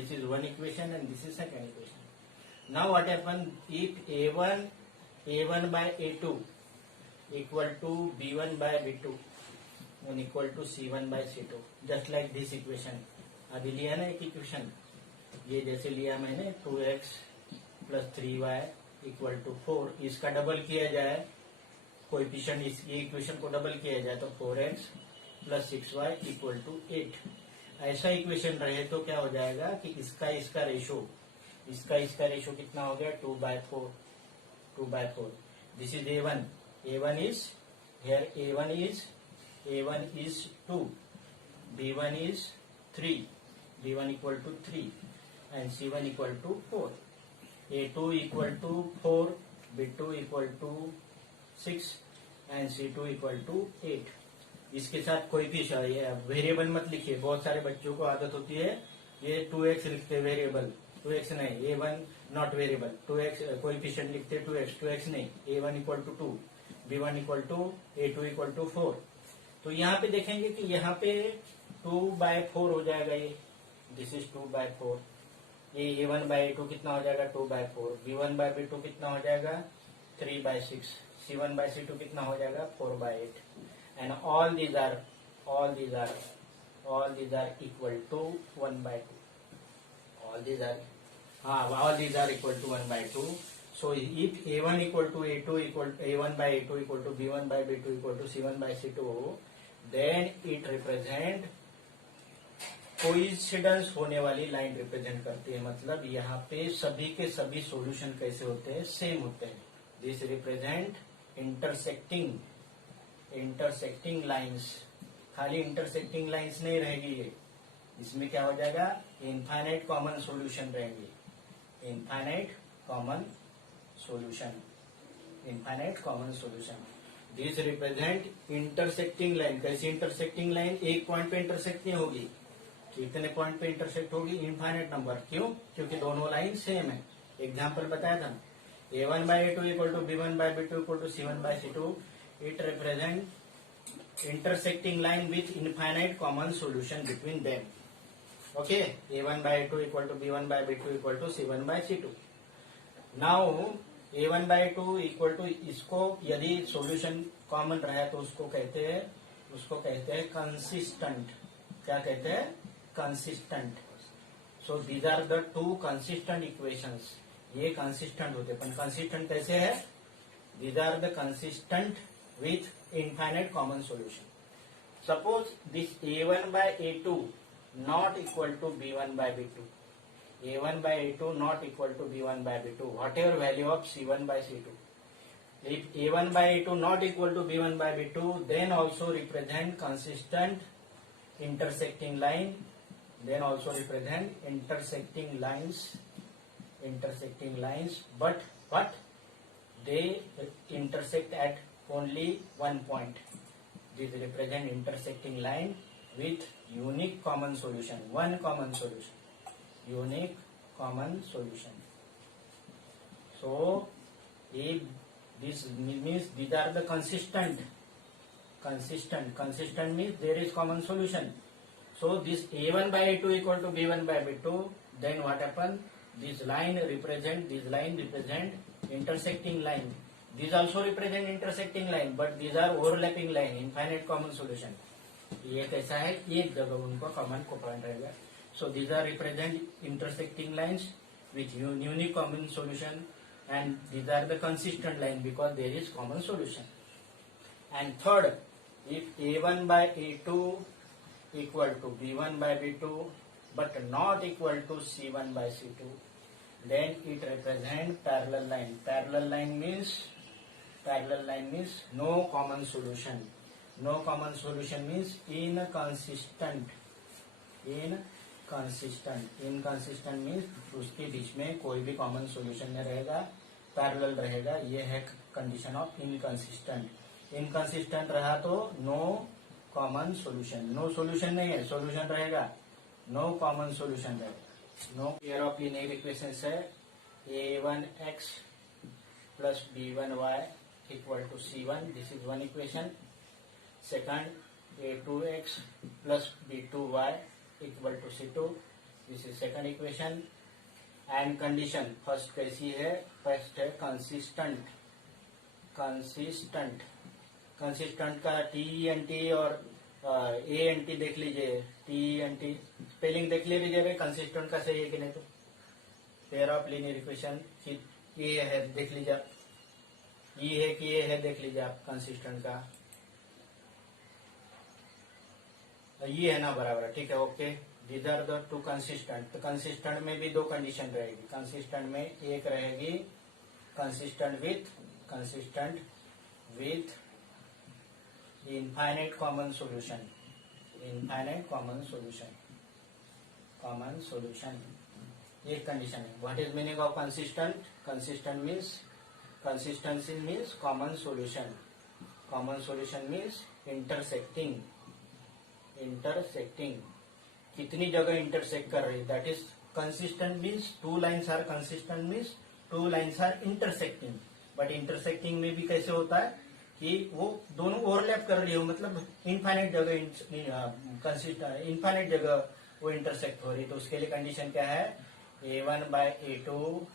This is one equation and this is second equation. Now what happen if A1 by A2 equal to B1 by B2 and equal to C1 by C2, just like this equation. अभी लिया ना एक equation, ये जैसे लिया मैंने 2x plus 3y equal to 4, इसका double किया जाए, कोएफिशिएंट ये इक्वेशन को डबल किया जाए तो 4x plus 6y equal to 8. ऐसा इक्वेशन रहे तो क्या हो जाएगा कि इसका रेशो कितना हो गया 2/4. This is A1 is here A1 is 2, B1 is 3, B1 equal to 3 and C1 equal to 4. A2 equal to 4, B2 equal to 6 and C2 equal to 8. इसके साथ कोई भी वेरिएबल मत लिखिए. बहुत सारे बच्चों को आदत होती है ये 2x लिखते वेरिएबल, 2x नहीं, A1 not variable, 2x coefficient लिखते 2x नहीं, A1 equal to 2, B1 equal to A2 equal to 4. तो यहाँ पे देखेंगे कि यहाँ पे 2/4 हो जाएगा. ये दिस इज 2/4. ये A1 by A2 कितना हो जाएगा 2/4. B1 by B2 कितना हो जाएगा 3/6. C1 by C2 कितना हो जाएगा 4/8. And all these are equal to 1/2. All these are equal to 1/2. So if A1 equal to A2 equal A1 by A2 equal to B1 by B2 equal to C1 by C2, then it represent coincidence होने वाली line represent करती है. मतलब यहाँ पे सभी के सभी सॉल्यूशन कैसे होते हैं, सेम होते हैं. This represent intersecting lines. खाली इंटरसेक्टिंग लाइंस नहीं रहेगी ये, इसमें क्या हो जाएगा इनफाइनाइट कॉमन सॉल्यूशन रहेंगे. Infinite common solution. This represent intersecting line. कैसी इंटरसेक्टिंग लाइन, एक पॉइंट पे इंटरसेक्ट नहीं होगी. कितने पॉइंट पे इंटरसेक्ट होगी, इनफाइनाइट नंबर. क्यों? क्योंकि दोनों लाइन सेम है. एग्जाम्पल बताया था, A1 by A2 equal to B1 by B2 equal to C1 by C2. It represent intersecting line with infinite common solution between them. Okay, A1 by A2 equal to B1 by B2 equal to C1 by C2. Now A1 by A2 equal to, इसको यदि solution common रहा तो उसको कहते हैं consistent. क्या कहते हैं, consistent. So these are the two consistent equations. ये कंसिस्टेंट होते हैं. कंसिस्टेंट कैसे है, these are the consistent with infinite common solution. Suppose this A1 by A2 not equal to B1 by B2. A1 by A2 not equal to B1 by B2, whatever value of C1 by C2. If A1 by A2 not equal to B1 by B2, then also represent consistent intersecting line. Then also represent intersecting lines, but they intersect at only one point. This represent intersecting line with unique common solution. One common solution. Unique common solution. So if this means these are the consistent means there is common solution. So this A1 by A2 equal to B1 by B2, then what happen, this line represent intersecting line. These also represent intersecting line, but these are overlapping line, infinite common solution. ये कैसा है, एक जगह उनको common को point रहेगा. So these are represent intersecting lines with unique common solution, and these are the consistent line because there is common solution. And third, if A1 by A2 equal to B1 by B2 but not equal to C1 by C2, then it represent parallel line. Parallel line means no common solution. No common solution means inconsistent. Inconsistent means उसके बीच में कोई भी common solution नहीं रहेगा, parallel रहेगा. ये है condition of inconsistent. Inconsistent रहा तो no common solution. No solution नहीं है, सॉल्यूशन रहेगा, नो कॉमन सॉल्यूशन रहेगा. No pair of linear equations है A1x plus B1y equal to C1. This is one equation. Second A2x plus B2y equal to C2. This is second equation. And condition first कैसी है? First है consistent. Consistent consistent का TENT और ANT देख लीजिए. TENT spelling देख लीजिए. Consistent का सही है कि नहीं? तो पेयर ऑफ लीनियर इक्वेशन ये है, देख लीजिए आप. ये है कि ये है, देख लीजिए आप. कंसिस्टेंट का ये है ना, बराबर. ठीक है, okay. These are the two consistent. तो कंसिस्टेंट में भी दो कंडीशन रहेगी. कंसिस्टेंट में एक रहेगी consistent with infinite common solution. Infinite common solution एक कंडीशन है. What is meaning of consistent? Consistent means consistency means common solution. Common solution means intersecting. कितनी जगह इंटरसेक्ट कर रही. That is consistent means two lines are consistent means two lines are intersecting. But intersecting में भी कैसे होता है कि वो दोनों ओवरलैप कर रही हो, मतलब इनफाइनाइट जगह इनफाइनाइट जगह वो इंटरसेक्ट हो रही. तो उसके लिए कंडीशन क्या है? A1/A2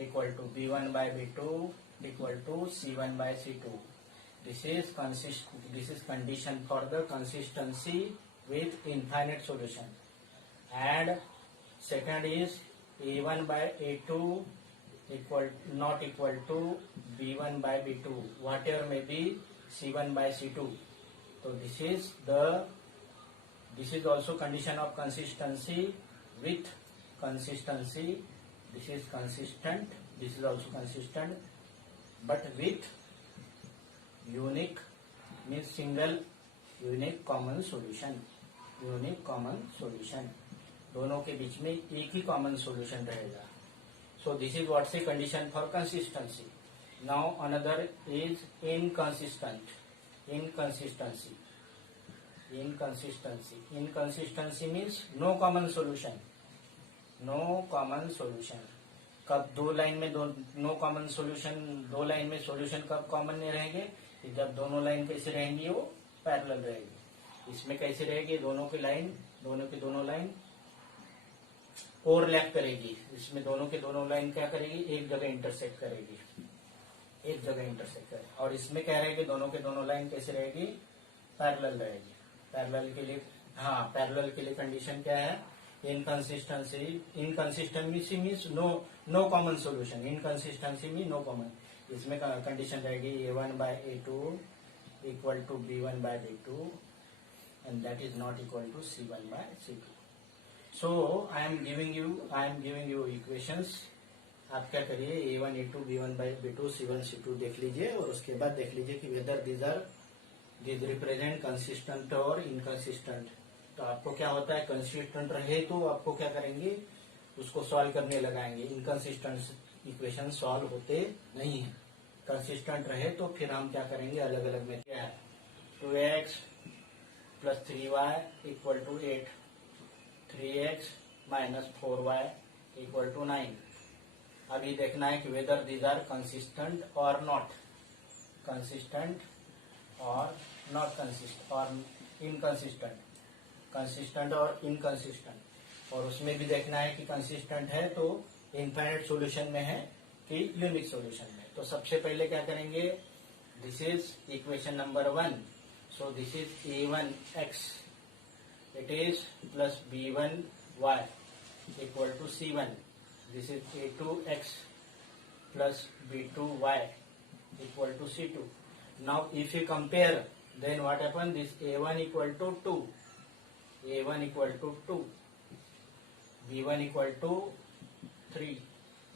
equal to B1/B2 equal to C1/C2. This is condition for the consistency with infinite solution. And second is A1/A2 not equal to B1/B2, whatever may be C1/C2. So this is also condition of consistency with consistency. This is consistent. This is also consistent, but with unique means single unique common solution. दोनों के बीच में एक ही common solution रहेगा. So this is what's the condition for consistency. Now another is inconsistency. Inconsistency means no common solution. कब दो line में no common solution, दो line में सॉल्यूशन कब कॉमन नहीं रहेंगे? जब दोनों लाइन कैसे रहेंगी? वो पैरेलल रहेगी. इसमें कैसे रहेगी? दोनों की दोनों लाइन ओवरलैप करेगी. इसमें दोनों लाइन क्या करेगी? एक जगह इंटरसेक्ट करेगी. और इसमें क्या रहेगी? दोनों लाइन कैसे रहेगी? पैरेलल रहेगी. पैरेलल के लिए कंडीशन क्या है? Inconsistency means no common solution. Inconsistency mean no common. इसमें कंडीशन रहेगी A1/A2 equal to B1/B2 and that is not equal to C1/C2. So I am giving you equations. आप क्या करिए? A1, A2, B1/B2, C1, C2 देख लीजिए और उसके बाद देख लीजिए कि वेदर दीज रिप्रेजेंट कंसिस्टेंट और इनकंसिस्टेंट. तो आपको क्या होता है? कंसिस्टेंट रहे तो आपको क्या करेंगे? उसको सॉल्व करने लगाएंगे. इनकंसिस्टेंट इक्वेशन सॉल्व होते नहीं है. कंसिस्टेंट रहे तो फिर हम क्या करेंगे? अलग अलग में क्या है? 2x plus 3y equal to 8, 3x minus 4y equal to 9. अभी देखना है कि वेदर दीज आर कंसिस्टेंट और नॉट कंसिस्टेंट और इनकंसिस्टेंट. कंसिस्टेंट और इनकंसिस्टेंट. और उसमें भी देखना है कि कंसिस्टेंट है तो इनफाइनाइट सॉल्यूशन में है कि यूनिक सॉल्यूशन में. तो सबसे पहले क्या करेंगे? This is equation number 1. So this is A1x it is plus B1y equal to C1. This is A2x plus B2y equal to C2. Now if you compare then what happened? This A1 equal to 2, A1 equal to 2, B1 equal to 3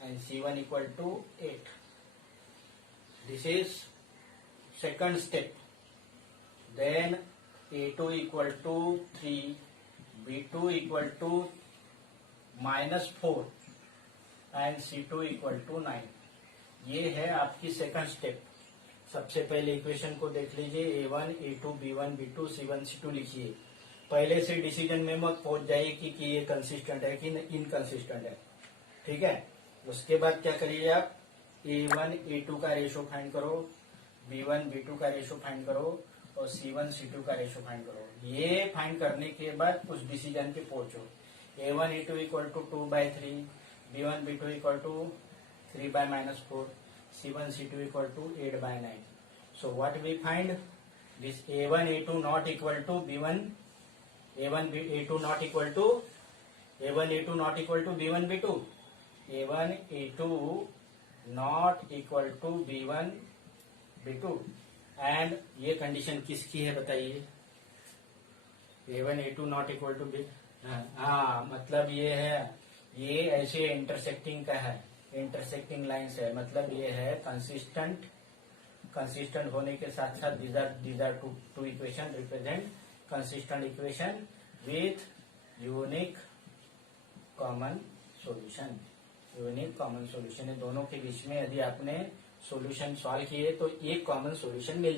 and C1 equal to 8. This is second step. Then A2 equal to 3, B2 equal to -4 and C2 equal to 9. ये है आपकी second step. सबसे पहले equation को देख लीजिए. A1, A2, B1, B2, C1, C2 लिखिए. पहले से डिसीजन में मत पहुंच जाइए कि ये कंसिस्टेंट है कि इनकंसिस्टेंट है. ठीक है. उसके बाद क्या करिए आप? A1, A2 का रेशो फाइंड करो, B1, B2 का रेशो फाइंड करो और C1, C2 का रेशो फाइंड करो. ये फाइंड करने के बाद कुछ डिसीजन पे पहुंचो. A1 A2 equal to 2/3, B1 B2 equal to 3/-4, C1 C2 equal to 8/9. So what we find? This A1 A2 not equal to B1, A1 A2 not equal to A1 A2 not equal to B1 B2, A1 A2 not equal to B1 B2. And ये condition किसकी है बताइए? A1 A2 not equal to be, हाँ मतलब ये है, ये ऐसे इंटरसेक्टिंग का है, इंटरसेक्टिंग लाइंस है, मतलब ये है कंसिस्टेंट होने के साथ साथ these are two equation represent consistent equation with unique common solution. Unique common solution है, दोनों के बीच में यदि आपने सॉल्यूशन सॉल्व किए तो एक कॉमन सॉल्यूशन मिल